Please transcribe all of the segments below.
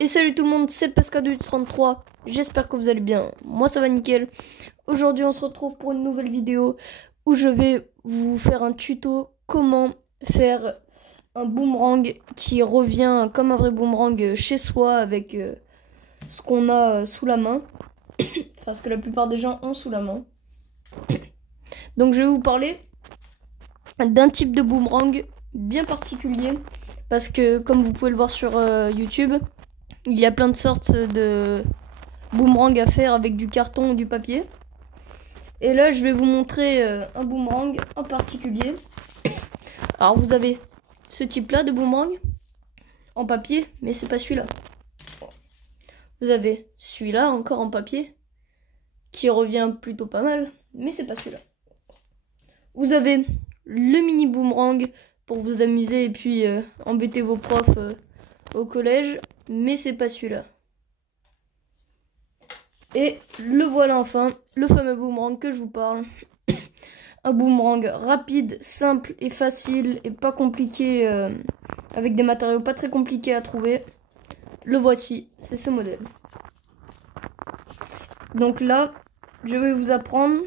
Et salut tout le monde, c'est le Pascal du 33. J'espère que vous allez bien. Moi ça va nickel. Aujourd'hui on se retrouve pour une nouvelle vidéo où je vais vous faire un tuto comment faire un boomerang qui revient comme un vrai boomerang chez soi avec ce qu'on a sous la main. Enfin ce que la plupart des gens ont sous la main. Donc je vais vous parler d'un type de boomerang bien particulier parce que comme vous pouvez le voir sur YouTube, il y a plein de sortes de boomerang à faire avec du carton ou du papier. Et là, je vais vous montrer un boomerang en particulier. Alors, vous avez ce type-là de boomerang en papier, mais c'est pas celui-là. Vous avez celui-là encore en papier, qui revient plutôt pas mal, mais c'est pas celui-là. Vous avez le mini boomerang pour vous amuser et puis embêter vos profs au collège, mais c'est pas celui-là. Et le voilà enfin, le fameux boomerang que je vous parle. Un boomerang rapide, simple et facile et pas compliqué, avec des matériaux pas très compliqués à trouver. Le voici, c'est ce modèle. Donc là, je vais vous apprendre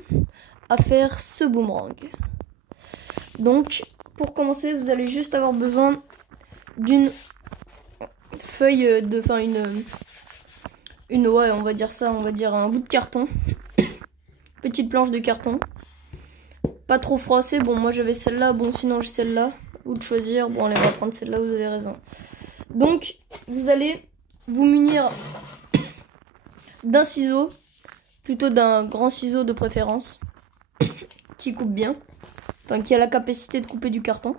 à faire ce boomerang. Donc, pour commencer, vous allez juste avoir besoin d'une feuille de, enfin ouais, on va dire ça, on va dire un bout de carton. Petite planche de carton. Pas trop froissée, bon moi j'avais celle-là, bon sinon j'ai celle-là. Vous de choisir, bon allez on va prendre celle-là, vous avez raison. Donc, vous allez vous munir d'un ciseau, plutôt d'un grand ciseau de préférence, qui coupe bien, enfin qui a la capacité de couper du carton.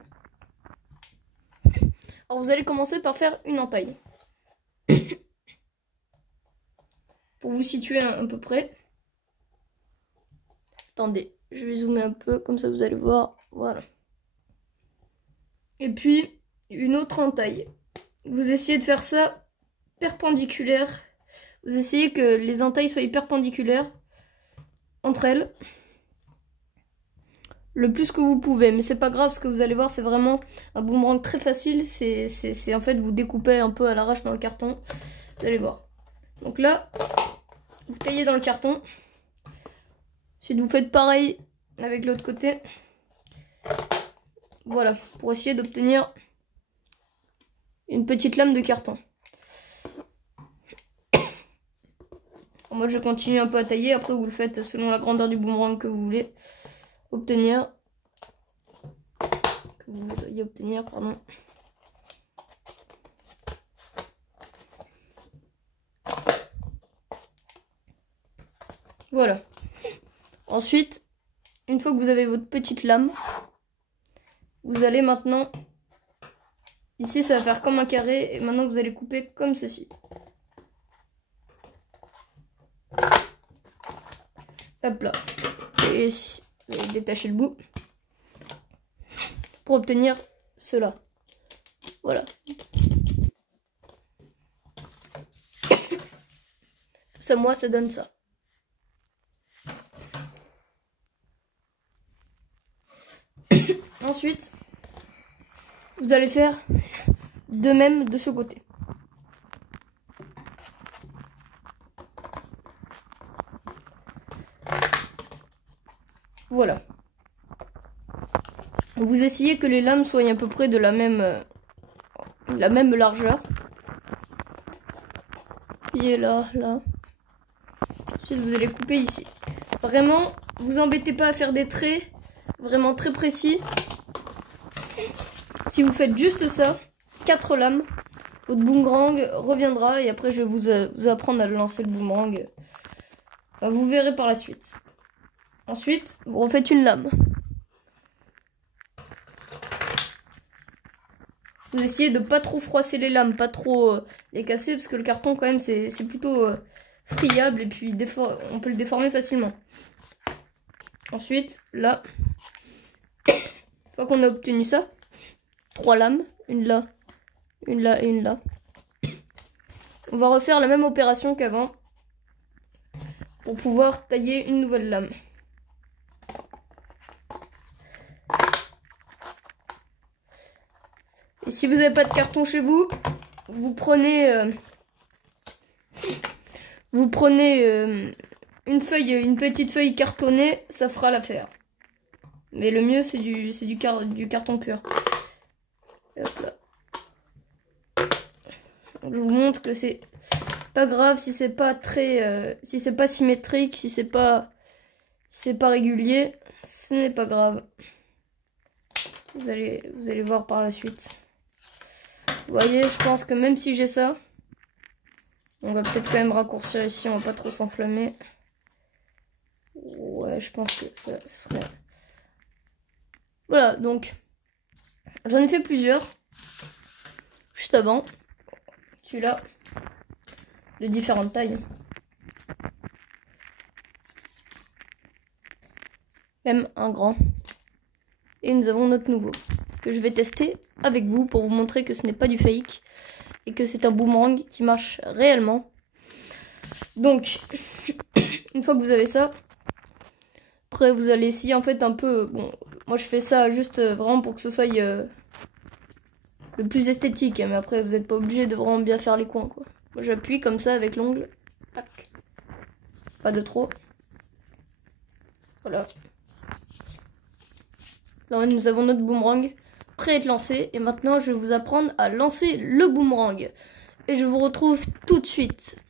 Alors vous allez commencer par faire une entaille. Pour vous situer à peu près. Attendez, je vais zoomer un peu, comme ça vous allez voir. Voilà. Et puis, une autre entaille. Vous essayez de faire ça perpendiculaire. Vous essayez que les entailles soient perpendiculaires entre elles. Le plus que vous pouvez. Mais c'est pas grave, parce que vous allez voir, c'est vraiment un boomerang très facile. C'est en fait, vous découpez un peu à l'arrache dans le carton. Vous allez voir. Donc là, vous taillez dans le carton. Ensuite, vous faites pareil avec l'autre côté. Voilà, pour essayer d'obtenir une petite lame de carton. Alors moi, je continue un peu à tailler. Après, vous le faites selon la grandeur du boomerang que vous voulez obtenir. Que vous voudriez obtenir, pardon. Voilà. Ensuite, une fois que vous avez votre petite lame, vous allez maintenant, ici ça va faire comme un carré, et maintenant vous allez couper comme ceci. Hop là. Et vous allez détacher le bout pour obtenir cela. Voilà. Ça, moi, ça donne ça. Ensuite, vous allez faire de même de ce côté. Voilà. Vous essayez que les lames soient à peu près de la même largeur. Et là, là. Ensuite, vous allez couper ici. Vraiment, vous embêtez pas à faire des traits vraiment très précis. Si vous faites juste ça, 4 lames, votre boomerang reviendra et après je vais vous apprendre à lancer le boomerang. Enfin, vous verrez par la suite. Ensuite, vous refaites une lame. Vous essayez de pas trop froisser les lames, pas trop les casser parce que le carton quand même c'est plutôt friable et puis on peut le déformer facilement. Ensuite, là, une fois qu'on a obtenu ça, 3 lames, une là et une là. On va refaire la même opération qu'avant pour pouvoir tailler une nouvelle lame. Et si vous n'avez pas de carton chez vous, vous prenez Vous prenez une petite feuille cartonnée, ça fera l'affaire. Mais le mieux, c'est du carton pur. Et hop là. Je vous montre que c'est pas grave si c'est pas très, si c'est pas symétrique, si c'est pas régulier, ce n'est pas grave. Vous allez voir par la suite. Vous voyez, je pense que même si j'ai ça, on va peut-être quand même raccourcir ici, on va pas trop s'enflammer. Ouais, je pense que ça serait... Voilà, donc, j'en ai fait plusieurs, juste avant, celui-là, de différentes tailles. Même un grand. Et nous avons notre nouveau, que je vais tester avec vous pour vous montrer que ce n'est pas du fake, et que c'est un boomerang qui marche réellement. Donc, une fois que vous avez ça, après vous allez essayer en fait un peu, bon, moi je fais ça juste vraiment pour que ce soit le plus esthétique, mais après vous n'êtes pas obligé de vraiment bien faire les coins, quoi. Moi j'appuie comme ça avec l'ongle, tac, pas de trop, voilà. Là nous avons notre boomerang prêt à être lancé, et maintenant je vais vous apprendre à lancer le boomerang, et je vous retrouve tout de suite.